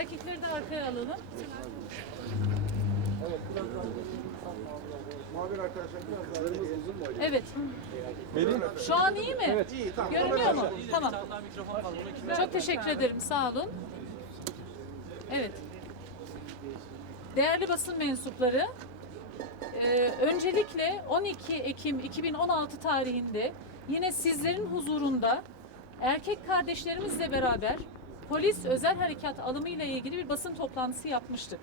Erkekleri de arkaya alalım. Muhabir arkadaşlar biraz daha uzun mu acaba? Evet. Şu an iyi mi? Evet. İyi tamam. Görünüyor mu? Tamam. Çok teşekkür ederim. Sağ olun. Evet. Değerli basın mensupları, e, öncelikle 12 Ekim 2016 tarihinde yine sizlerin huzurunda erkek kardeşlerimizle beraber polis özel harekat alımıyla ilgili bir basın toplantısı yapmıştık.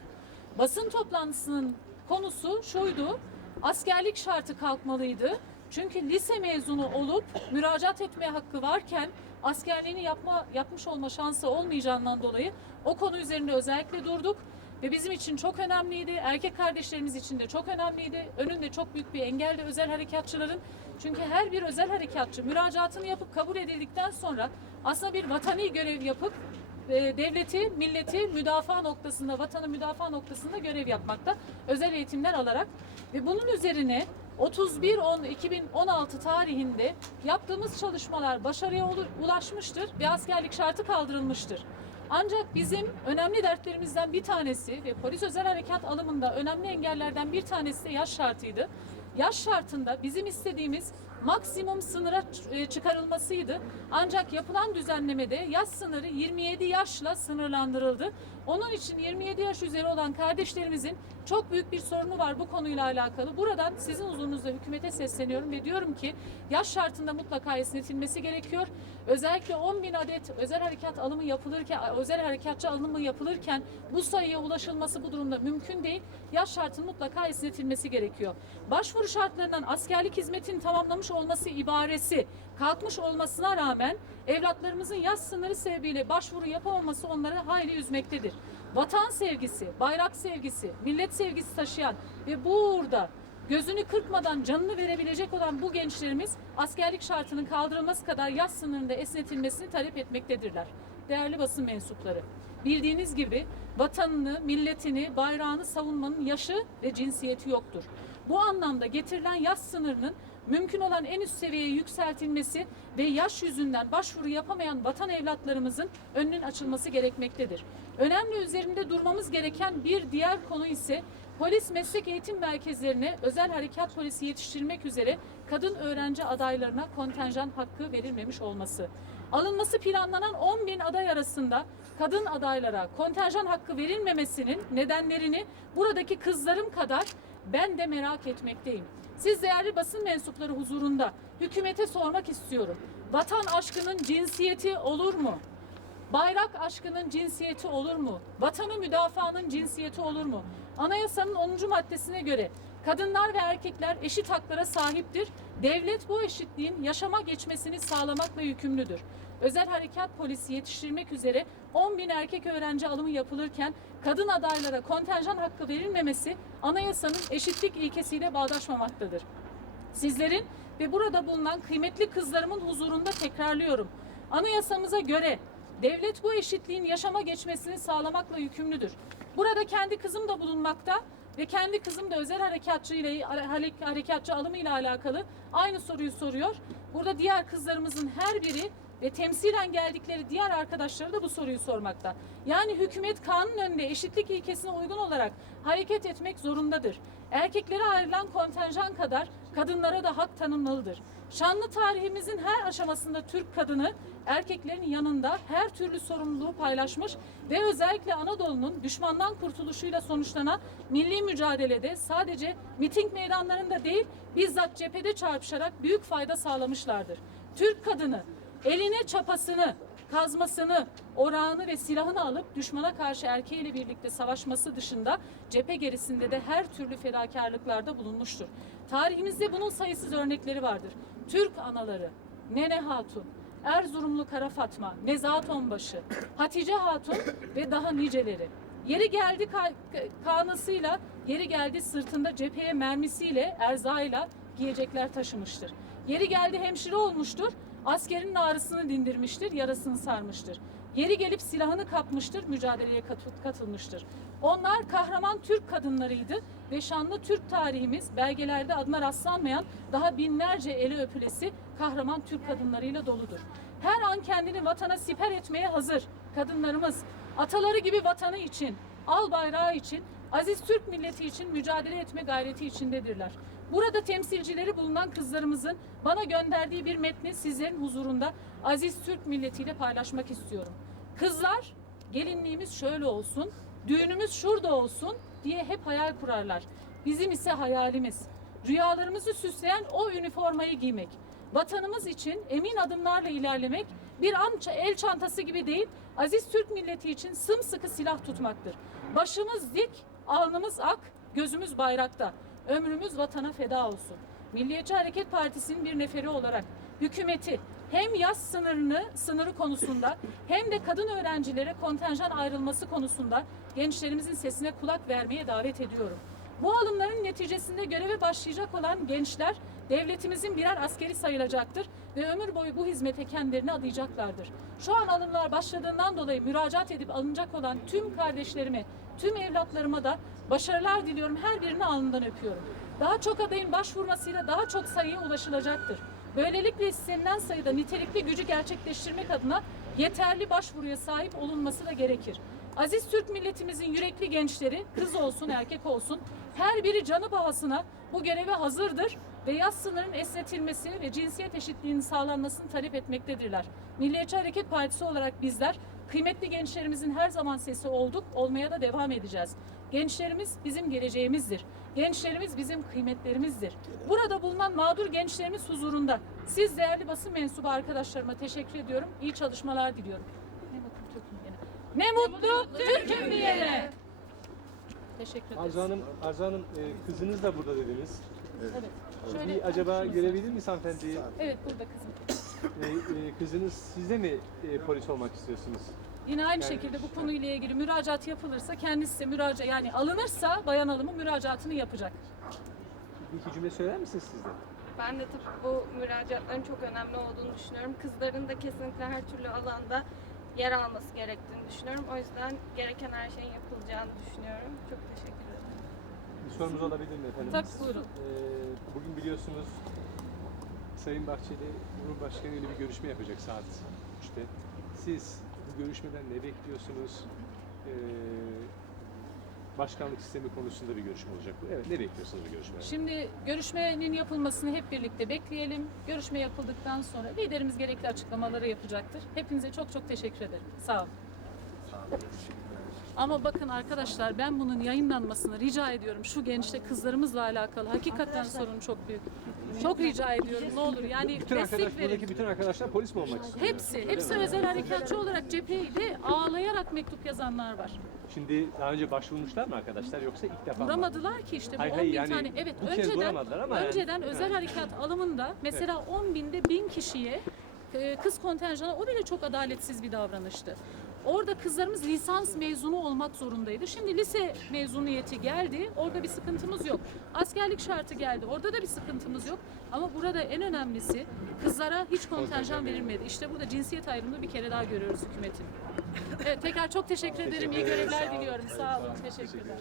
Basın toplantısının konusu şuydu, askerlik şartı kalkmalıydı. Çünkü lise mezunu olup müracaat etmeye hakkı varken askerliğini yapma yapmış olma şansı olmayacağından dolayı o konu üzerinde özellikle durduk ve bizim için çok önemliydi. Erkek kardeşlerimiz için de çok önemliydi. Önünde çok büyük bir engel de özel harekatçıların. Çünkü her bir özel harekatçı müracaatını yapıp kabul edildikten sonra aslında bir vatani görev yapıp e, devleti, milleti müdafaa noktasında, vatanı müdafaa noktasında görev yapmakta. Özel eğitimler alarak ve bunun üzerine 31-10-2016 tarihinde yaptığımız çalışmalar başarıya ulaşmıştır ve askerlik şartı kaldırılmıştır. Ancak bizim önemli dertlerimizden bir tanesi ve polis özel harekat alımında önemli engellerden bir tanesi de yaş şartıydı. Yaş şartında bizim istediğimiz maksimum sınıra e, çıkarılmasıydı. Ancak yapılan düzenlemede yaş sınırı 27 yaşla sınırlandırıldı. Onun için 27 yaş üzeri olan kardeşlerimizin çok büyük bir sorunu var bu konuyla alakalı. Buradan sizin huzurunuzda hükümete sesleniyorum ve diyorum ki yaş şartında mutlaka esnetilmesi gerekiyor. Özellikle 10 bin adet özel harekat alımı yapılırken, özel harekatçı alımı yapılırken bu sayıya ulaşılması bu durumda mümkün değil. Yaş şartının mutlaka esnetilmesi gerekiyor. Başvuru şartlarından askerlik hizmetini tamamlamış olması ibaresi kalkmış olmasına rağmen evlatlarımızın yaş sınırı sebebiyle başvuru yapamaması onları hayli üzmektedir. Vatan sevgisi, bayrak sevgisi, millet sevgisi taşıyan ve bu uğurda gözünü kırpmadan canını verebilecek olan bu gençlerimiz askerlik şartının kaldırılması kadar yaş sınırında esnetilmesini talep etmektedirler. Değerli basın mensupları, bildiğiniz gibi vatanını, milletini, bayrağını savunmanın yaşı ve cinsiyeti yoktur. Bu anlamda getirilen yaş sınırının mümkün olan en üst seviyeye yükseltilmesi ve yaş yüzünden başvuru yapamayan vatan evlatlarımızın önünün açılması gerekmektedir. Önemli üzerinde durmamız gereken bir diğer konu ise polis meslek eğitim merkezlerine özel harekat polisi yetiştirmek üzere kadın öğrenci adaylarına kontenjan hakkı verilmemiş olması. Alınması planlanan 10 bin aday arasında kadın adaylara kontenjan hakkı verilmemesinin nedenlerini buradaki kızlarım kadar ben de merak etmekteyim. Siz değerli basın mensupları huzurunda hükümete sormak istiyorum. Vatan aşkının cinsiyeti olur mu? Bayrak aşkının cinsiyeti olur mu? Vatanı müdafaanın cinsiyeti olur mu? Anayasanın 10. maddesine göre kadınlar ve erkekler eşit haklara sahiptir. Devlet bu eşitliğin yaşama geçmesini sağlamakla yükümlüdür. Özel harekat polisi yetiştirmek üzere 10 bin erkek öğrenci alımı yapılırken kadın adaylara kontenjan hakkı verilmemesi anayasanın eşitlik ilkesiyle bağdaşmamaktadır. Sizlerin ve burada bulunan kıymetli kızlarımın huzurunda tekrarlıyorum. Anayasamıza göre devlet bu eşitliğin yaşama geçmesini sağlamakla yükümlüdür. Burada kendi kızım da bulunmakta ve kendi kızım da özel harekatçı ile hare- harekatçı alımı ile alakalı aynı soruyu soruyor. Burada diğer kızlarımızın her biri ve temsilen geldikleri diğer arkadaşları da bu soruyu sormakta. Yani hükümet kanun önünde eşitlik ilkesine uygun olarak hareket etmek zorundadır. Erkeklere ayrılan kontenjan kadar kadınlara da hak tanınmalıdır. Şanlı tarihimizin her aşamasında Türk kadını erkeklerin yanında her türlü sorumluluğu paylaşmış ve özellikle Anadolu'nun düşmandan kurtuluşuyla sonuçlanan milli mücadelede sadece miting meydanlarında değil bizzat cephede çarpışarak büyük fayda sağlamışlardır. Türk kadını eline çapasını, kazmasını, orağını ve silahını alıp düşmana karşı erkeğiyle birlikte savaşması dışında cephe gerisinde de her türlü fedakarlıklarda bulunmuştur. Tarihimizde bunun sayısız örnekleri vardır. Türk anaları, Nene Hatun, Erzurumlu Kara Fatma, Nezahat Onbaşı, Hatice Hatun ve daha niceleri. Yeri geldi ka- kanasıyla, yeri geldi sırtında cepheye mermisiyle, erzağıyla giyecekler taşımıştır. Yeri geldi hemşire olmuştur, askerin ağrısını dindirmiştir, yarasını sarmıştır. Yeri gelip silahını kapmıştır, mücadeleye kat- katılmıştır. Onlar kahraman Türk kadınlarıydı ve şanlı Türk tarihimiz belgelerde adına rastlanmayan daha binlerce eli öpülesi kahraman Türk kadınlarıyla doludur. Her an kendini vatana siper etmeye hazır, kadınlarımız ataları gibi vatanı için, al bayrağı için, aziz Türk milleti için mücadele etme gayreti içindedirler. Burada temsilcileri bulunan kızlarımızın bana gönderdiği bir metni sizlerin huzurunda aziz Türk milletiyle paylaşmak istiyorum. Kızlar gelinliğimiz şöyle olsun, düğünümüz şurada olsun diye hep hayal kurarlar. Bizim ise hayalimiz rüyalarımızı süsleyen o üniformayı giymek. Vatanımız için emin adımlarla ilerlemek bir an el çantası gibi değil, aziz Türk milleti için sımsıkı silah tutmaktır. Başımız dik, alnımız ak, gözümüz bayrakta. Ömrümüz vatana feda olsun. Milliyetçi Hareket Partisi'nin bir neferi olarak hükümeti hem yaz sınırını sınırı konusunda hem de kadın öğrencilere kontenjan ayrılması konusunda gençlerimizin sesine kulak vermeye davet ediyorum. Bu alımların neticesinde göreve başlayacak olan gençler devletimizin birer askeri sayılacaktır ve ömür boyu bu hizmete kendilerini adayacaklardır. Şu an alımlar başladığından dolayı müracaat edip alınacak olan tüm kardeşlerime, tüm evlatlarıma da başarılar diliyorum. Her birini alnından öpüyorum. Daha çok adayın başvurmasıyla daha çok sayıya ulaşılacaktır. Böylelikle istenilen sayıda nitelikli gücü gerçekleştirmek adına yeterli başvuruya sahip olunması da gerekir. Aziz Türk milletimizin yürekli gençleri, kız olsun erkek olsun, her biri canı pahasına bu göreve hazırdır ve yaz sınırının esnetilmesi ve cinsiyet eşitliğinin sağlanmasını talep etmektedirler. Milliyetçi Hareket Partisi olarak bizler kıymetli gençlerimizin her zaman sesi olduk, olmaya da devam edeceğiz. Gençlerimiz bizim geleceğimizdir. Gençlerimiz bizim kıymetlerimizdir. Burada bulunan mağdur gençlerimiz huzurunda siz değerli basın mensubu arkadaşlarıma teşekkür ediyorum. İyi çalışmalar diliyorum. Ne mutlu Türk'üm diyene. Ne mutlu Türk'üm diyene. Teşekkür ederiz. Arzu Hanım, Arzu Hanım e, kızınız da burada dediniz. Evet. Şöyle Bir acaba görebilir miyiz hanımefendiyi? Evet burada kızım. E, e, kızınız siz de mi e, polis olmak istiyorsunuz? Yine aynı şekilde bu konuyla ilgili müracaat yapılırsa kendisi de müracaat yani alınırsa bayan alımı müracaatını yapacak. Bir iki cümle söyler misiniz siz de? Ben de tabii bu müracaatların çok önemli olduğunu düşünüyorum. Kızların da kesinlikle her türlü alanda yer alması gerektiğini düşünüyorum. O yüzden gereken her şeyin yapılacağını düşünüyorum. Çok teşekkür ederim. Bir sorumuz olabilir mi efendim? Tabii, buyurun. E, bugün biliyorsunuz Sayın Bahçeli Cumhurbaşkanı ile bir görüşme yapacak saat 3'te. Siz bu görüşmeden ne bekliyorsunuz? E, başkanlık sistemi konusunda bir görüşme olacak bu. Evet, ne bekliyorsunuz bu görüşmeden? Şimdi görüşmenin yapılmasını hep birlikte bekleyelim. Görüşme yapıldıktan sonra liderimiz gerekli açıklamaları yapacaktır. Hepinize çok çok teşekkür ederim. Sağ olun. Ama bakın arkadaşlar ben bunun yayınlanmasını rica ediyorum. Şu gençte kızlarımızla alakalı hakikaten sorun çok büyük. Çok rica ediyorum ne olur yani Bütün arkadaş, destek verin. buradaki bütün arkadaşlar polis mi olmak istiyor? Hepsi, hepsi özel harekatçı olarak cepheydi ağlayarak mektup yazanlar var. Şimdi daha önce başvurmuşlar mı arkadaşlar yoksa ilk defa mı? Vuramadılar ki işte bu Hayır, 10 hayır, bin yani tane. Evet bu kez önceden vuramadılar ama yani- önceden özel harekat alımında mesela 10 binde 1000 kişiye e, kız kontenjanı o bile çok adaletsiz bir davranıştı. Orada kızlarımız lisans mezunu olmak zorundaydı. Şimdi lise mezuniyeti geldi. Orada bir sıkıntımız yok. Askerlik şartı geldi. Orada da bir sıkıntımız yok. Ama burada en önemlisi kızlara hiç kontenjan verilmedi. İşte burada cinsiyet ayrımını bir kere daha görüyoruz hükümetin. Evet tekrar çok teşekkür ederim. İyi görevler diliyorum. Sağ olun. Teşekkürler.